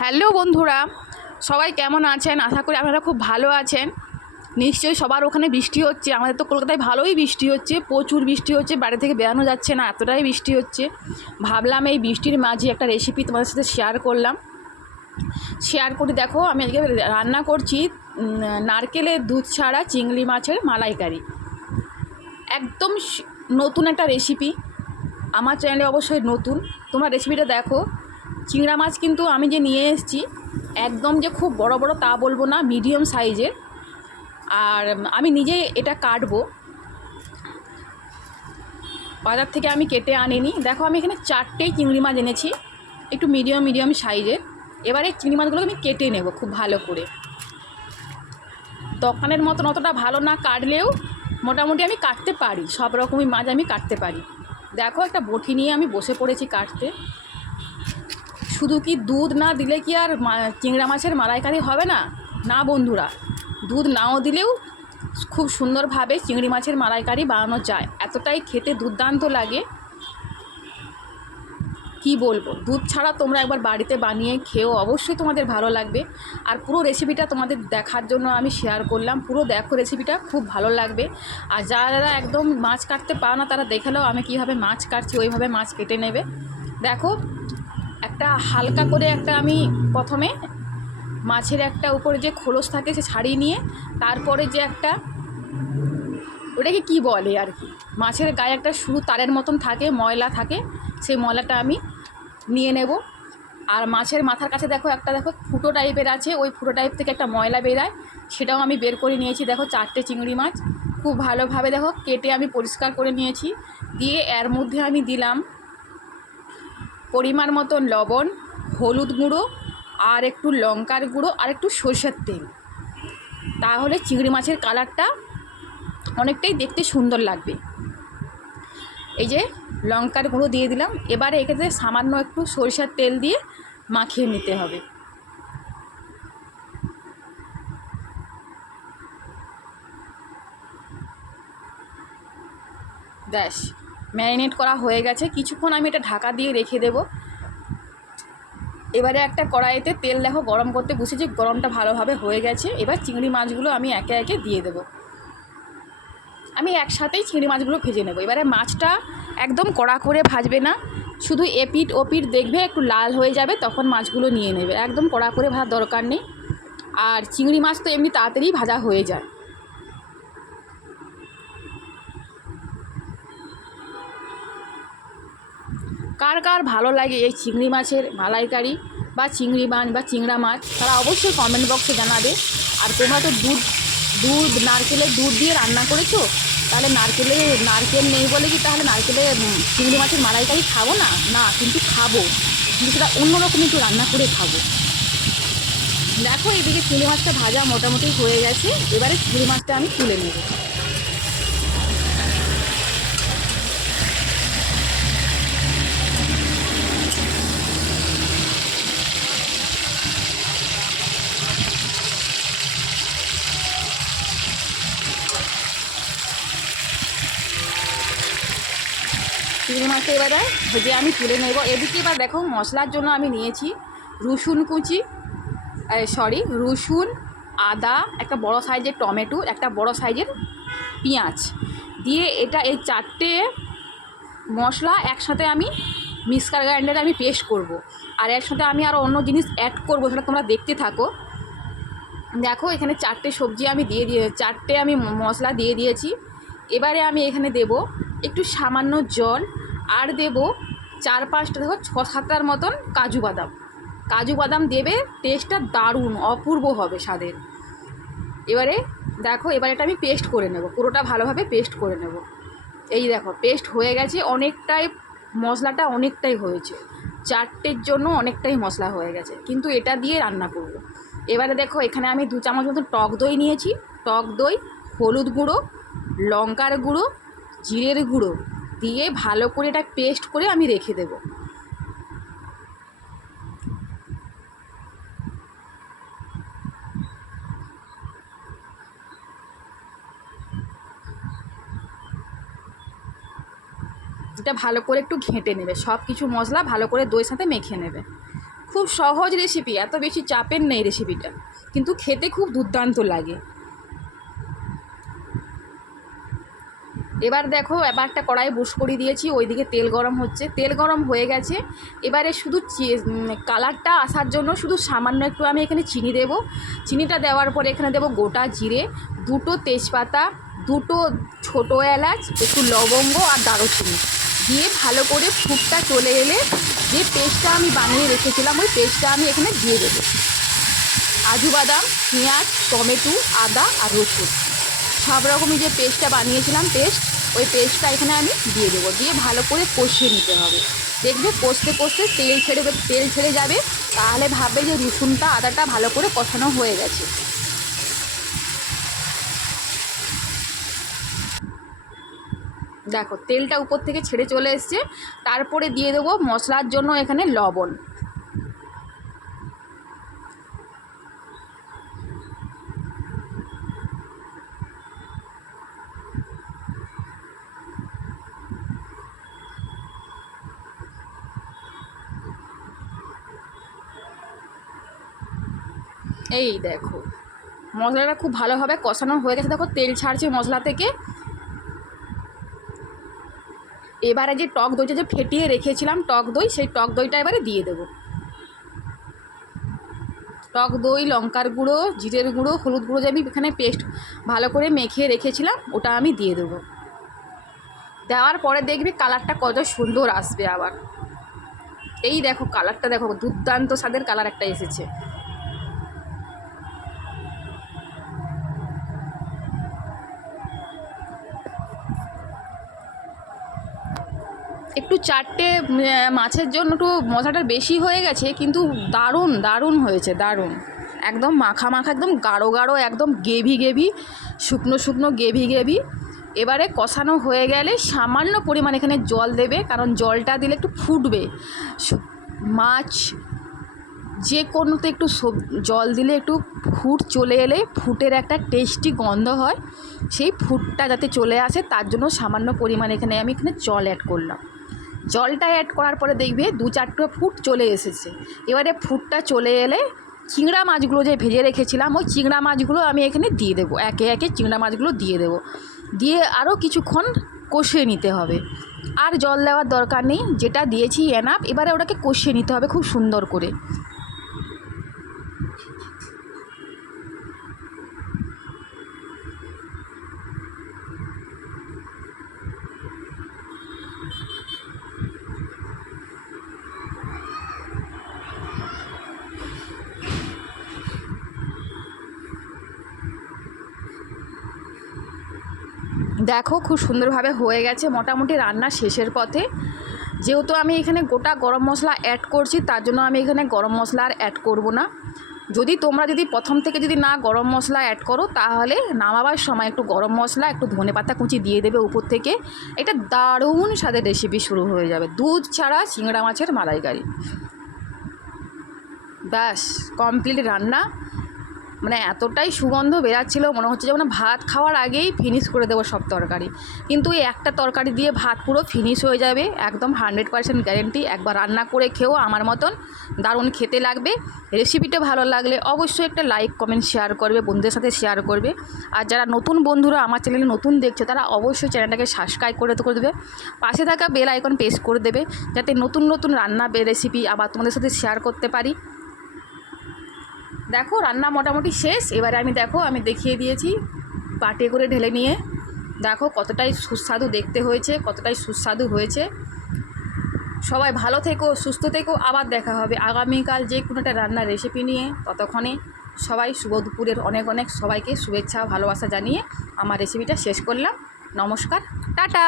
Hello বন্ধুরা, সবাই কেমন আছেন? আশা করি আপনারা খুব ভালো আছেন। নিশ্চয়ই সবার ওখানে বৃষ্টি হচ্ছে। আমাদের তো কলকাতায় ভালোই বৃষ্টি হচ্ছে, প্রচুর বৃষ্টি হচ্ছে, বাড়ি থেকে বেরানো যাচ্ছে না, এতটাই বৃষ্টি হচ্ছে। ভাবলাম এই বৃষ্টির মাঝে একটা রেসিপি তোমাদের সাথে শেয়ার করলাম। শেয়ার করে, দেখো, আমি আজকে রান্না করছি নারকেলের দুধ ছাড়া চিংড়ি মাছের মালাইকারি। একদম নতুন একটা রেসিপি আমার চ্যানেলে অবশ্যই নতুন। তোমরা রেসিপিটা দেখো। চিংড়া মাছ কিন্তু আমি যে নিয়ে এসেছি, একদম যে খুব বড় বড় তা বলব না মিডিয়াম সাইজের আর আমি নিজে এটা কাটবো। বাজার থেকে আমি কেটে আনিনি। দেখো, আমি এখানে চারটেই চিংড়ি মাছ এনেছি, একটু মিডিয়াম মিডিয়াম সাইজের এবারে চিংড়ি মাছগুলোকে আমি কেটে নেব খুব ভালো করে। দোকানের মতন অতটা ভালো না কাটলেও মোটামুটি আমি কাটতে পারি, সব রকমই মাছ আমি কাটতে পারি। দেখো, একটা বটি নিয়ে আমি বসে পড়েছি কাটতে। শুধু কি দুধ না দিলে কি আর চিংড়া মাছের মালাইকারি হবে না? না বন্ধুরা, দুধ নাও দিলেও খুব সুন্দরভাবে চিংড়ি মাছের মালাইকারি বানানো যায়। এতটাই খেতে দুর্দান্ত লাগে। কি বলব? দুধ ছাড়া তোমরা একবার বাড়িতে বানিয়ে খেয়েও অবশ্যই তোমাদের ভালো লাগবে। আর পুরো রেসিপিটা তোমাদের দেখার জন্য আমি শেয়ার করলাম। পুরো দেখো রেসিপিটা খুব ভালো লাগবে। আর যারা যারা একদম মাছ কাটতে পারো না, তারা দেখে আমি কীভাবে মাছ কাটছি, ওইভাবে মাছ কেটে নেবে। দেখো একটা হালকা করে একটা আমি প্রথমে মাছের একটা উপরে যে খোলস থাকে সে ছাড়িয়ে নিয়ে তারপরে যে একটা ওটাকে কি বলে আর কি? মাছের গায়ে একটা শুরু তারের মতন থাকে, ময়লা থাকে, সেই ময়লাটা আমি নিয়ে নেব। আর মাছের মাথার কাছে দেখো একটা দেখো ফুটো টাইপের আছে, ওই ফুটো টাইপ থেকে একটা ময়লা বেরায়, সেটাও আমি বের করে নিয়েছি। দেখো চারটে চিংড়ি মাছ, খুব ভালোভাবে দেখো কেটে আমি পরিষ্কার করে নিয়েছি। দিয়ে এর মধ্যে আমি দিলাম পরিমাণ মতন লবণ, হলুদ গুঁড়ো, আর একটু লঙ্কার গুঁড়ো, আর একটু সরষের তেল। তাহলে চিংড়ি মাছের কালারটা অনেকটাই দেখতে সুন্দর লাগবে। এই যে লঙ্কার গুঁড়ো দিয়ে দিলাম, এবারে এক্ষেত্রে সামান্য একটু সরিষার তেল দিয়ে মাখিয়ে নিতে হবে। ব্যাস। ম্যারিনেট করা হয়ে গেছে। কিছুক্ষণ আমি এটা ঢাকা দিয়ে রেখে দেবো। এবারে একটা কড়াইতে তেল দেখো গরম করতে বসেছি, গরমটা ভালোভাবে হয়ে গেছে। এবার চিংড়ি মাছগুলো আমি একে একে দিয়ে দেবো। আমি একসাথেই চিংড়ি মাছগুলো ভেজে নেব। এবারে মাছটা একদম কড়া করে ভাজবে না। শুধু এপিট ওপিট দেখবে, একটু লাল হয়ে যাবে, তখন মাছগুলো নিয়ে নেবে। একদম কড়া করে ভাজার দরকার নেই। আর চিংড়ি মাছ তো এমনি তাড়াতাড়ি ভাজা হয়ে যায়। কার কার ভালো লাগে এই চিংড়ি মাছের মালাইকারি বা চিংড়ি মাছ বা চিংড়া মাছ, তারা অবশ্যই কমেন্ট বক্সে জানাবে। আর তোমরা তো দুধ দুধ, নারকেলের দুধ দিয়ে রান্না করেছ? তাহলে নারকেলে, নারকেল নেই বলে কি তাহলে নারকেলে চিংড়ি মাছের মালাইকারি খাব না? না, কিন্তু খাব। কিন্তু সেটা অন্যরকম একটু রান্না করে খাব। দেখো, এদিকে চিংড়ি মাছটা ভাজা মোটামুটি হয়ে গেছে। এবারে চিংড়ি মাছটা আমি তুলে নেব। চিংড়ি মাছটা এবারে ভেজে আমি তুলে নেব। এদিকে এবার দেখো মশলার জন্য আমি নিয়েছি রসুন কুচি সরি রসুন, আদা, একটা বড় সাইজের টমেটো, একটা বড় সাইজের পেঁয়াজ। দিয়ে এটা এই চারটে মশলা একসাথে আমি মিক্সার গ্রাইন্ডারে আমি পেস্ট করব। আর একসাথে আমি আরও অন্য জিনিস অ্যাড করব, সেটা তোমরা দেখতে থাকো। দেখো এখানে চারটে সবজি আমি দিয়ে দিয়ে, চারটে আমি মশলা দিয়ে দিয়েছি। এবারে আমি এখানে দেব একটু সামান্য জল আর দেব চার পাঁচটা, দেখো, ছ সাতটার মতন কাজু বাদাম। কাজু বাদাম দেবে টেস্টটা দারুণ, অপূর্ব হবে স্বাদের। এবারে দেখো, এবার এটা আমি পেস্ট করে নেব, পুরোটা ভালোভাবে পেস্ট করে নেব। এই দেখো পেস্ট হয়ে গেছে, অনেকটাই মশলাটা অনেকটাই হয়েছে। চারটের জন্য অনেকটাই মশলা হয়ে গেছে, কিন্তু এটা দিয়ে রান্না করব। এবারে দেখো, এখানে আমি দু চামচ মতো টক দই নিয়েছি। টক দই, হলুদ গুঁড়ো, লঙ্কার গুঁড়ো, জিরের গুঁড়ো দিয়ে ভালো করে এটা পেস্ট করে আমি রেখে দেবো। এটা ভালো করে একটু ঘেঁটে নেবে। সব কিছু মশলা ভালো করে দইয়ের সাথে মেখে নেবে। খুব সহজ রেসিপি এত বেশি চাপের নেই রেসিপিটা কিন্তু খেতে খুব দুর্দান্ত লাগে। এবার দেখো, এবার একটা কড়াই বুস করে দিয়েছি, ওইদিকে তেল গরম হচ্ছে। তেল গরম হয়ে গেছে। এবারে শুধু কালারটা আসার জন্য শুধু সামান্য একটু আমি এখানে চিনি দেবো। চিনিটা দেওয়ার পরে এখানে দেবো গোটা জিরে, দুটো তেজপাতা, দুটো ছোটো এলাচ, একটু লবঙ্গ আর দারুচিনি। দিয়ে ভালো করে ফুটটা চলে এলে যে পেস্টটা আমি বানিয়ে রেখেছিলাম, ওই পেস্টটা আমি এখানে দিয়ে দেবো। কাজু বাদাম, পেঁয়াজ, টমেটো, আদা আর রসুন। সব রকমই যে পেস্টটা বানিয়েছিলাম, পেস্ট ওই পেস্টটা এখানে আমি দিয়ে দেবো। দিয়ে ভালো করে কষিয়ে নিতে হবে। দেখবে কষতে কষতে তেল ছেড়ে তেল ছেড়ে যাবে। তাহলে ভাববে যে রসুনটা, আদাটা ভালো করে কষানো হয়ে গেছে। দেখো, তেলটা উপর থেকে ছেড়ে চলে এসছে। তারপরে দিয়ে দেবো মশলার জন্য এখানে লবণ। এই দেখো। মশলাটা খুব ভালোভাবে কষানো হয়ে গেছে। দেখো, তেল ছাড়ছে মশলা থেকে। এবারে যে টক দইটা যে ফেটিয়ে রেখেছিলাম টক দই, সেই টক দইটা এবারে দিয়ে দেবো। টক দই, লঙ্কার গুঁড়ো, জিরের গুঁড়ো, হলুদ গুঁড়ো যে আমি এখানে পেস্ট ভালো করে মেখে রেখেছিলাম, ওটা আমি দিয়ে দেবো। দেওয়ার পরে দেখবি কালারটা কত সুন্দর আসবে আবার। এই দেখো কালারটা দেখো, দুর্দান্ত স্বাদের কালার একটা এসেছে। একটু চারটে মাছের জন্য একটু মশলাটা বেশি হয়ে গেছে, কিন্তু দারুণ দারুণ হয়েছে, দারুণ। একদম মাখা মাখা, একদম গাঢ় গাঢ়, একদম গেভি গেভি শুকনো শুকনো গেভি গেভি এবারে কষানো হয়ে গেলে সামান্য পরিমাণ এখানে জল দেবে, কারণ জলটা দিলে একটু ফুটবে। মাছ যে কোনোতে একটু সব- জল দিলে একটু ফুট চলে এলে ফুটের একটা টেস্টি গন্ধ হয়। সেই ফুটটা যাতে চলে আসে, তার জন্য সামান্য পরিমাণ এখানে আমি এখানে জল অ্যাড করলাম। জলটা অ্যাড করার পরে দেখবে দু চারটে ফুট চলে এসেছে। এবারে ফুটটা চলে এলে চিংড়া মাছগুলো যে ভেজে রেখেছিলাম, ওই চিংড়া মাছগুলো আমি এখানে দিয়ে দেবো। একে একে চিংড়া মাছগুলো দিয়ে দেবো। দিয়ে আরও কিছুক্ষণ কষিয়ে নিতে হবে। আর জল দেওয়ার দরকার নেই, যেটা দিয়েছি এনাফ এবারে ওটাকে কষিয়ে নিতে হবে খুব সুন্দর করে। দেখো খুব সুন্দরভাবে হয়ে গেছে মোটামুটি রান্না শেষের পথে। যেহেতু আমি এখানে গোটা গরম মশলা অ্যাড করছি, তার জন্য আমি এখানে গরম মশলা আর অ্যাড করব না। যদি তোমরা যদি প্রথম থেকে যদি না গরম মশলা অ্যাড করো, তাহলে নামাবার সময় একটু গরম মশলা, একটু ধনে পাতা কুচি দিয়ে দেবে উপর থেকে। এটা দারুণ স্বাদের রেসিপি শুরু হয়ে যাবে। দুধ ছাড়া চিংড়া মাছের মালাইকারি। ব্যাস কমপ্লিট রান্না। মানে এতটাই সুগন্ধ বেরাচ্ছিল, মনে হচ্ছে যেমন ভাত খাওয়ার আগেই ফিনিশ করে দেবো সব তরকারি। কিন্তু এই একটা তরকারি দিয়ে ভাত পুরো ফিনিশ হয়ে যাবে, একদম হান্ড্রেড পার্সেন্ট গ্যারেন্টি একবার রান্না করে খেয়েও আমার মতন দারুণ খেতে লাগবে। রেসিপিটা ভালো লাগলে অবশ্যই একটা লাইক কমেন্ট শেয়ার করবে, বন্ধুদের সাথে শেয়ার করবে। আর যারা নতুন বন্ধুরা আমার চ্যানেলে নতুন দেখছে, তারা অবশ্যই চ্যানেলটাকে সাবস্ক্রাইব করে করে দেবে। পাশে থাকা বেল আইকন প্রেস করে দেবে, যাতে নতুন নতুন রান্না রেসিপি আবার তোমাদের সাথে শেয়ার করতে পারি। দেখো, রান্না মোটামুটি শেষ। এবারে আমি দেখো, আমি দেখিয়ে দিয়েছি পাটে করে ঢেলে নিয়ে। দেখো কতটাই সুস্বাদু দেখতে হয়েছে, কতটাই সুস্বাদু হয়েছে। সবাই ভালো থেকো, সুস্থ থেকো, আবার দেখা হবে আগামীকাল যে কোনো একটা রান্নার রেসিপি নিয়ে। ততক্ষণে সবাই শুভ দুপুরের অনেক অনেক সবাইকে শুভেচ্ছা, ভালোবাসা জানিয়ে আমার রেসিপিটা শেষ করলাম। নমস্কার, টাটা!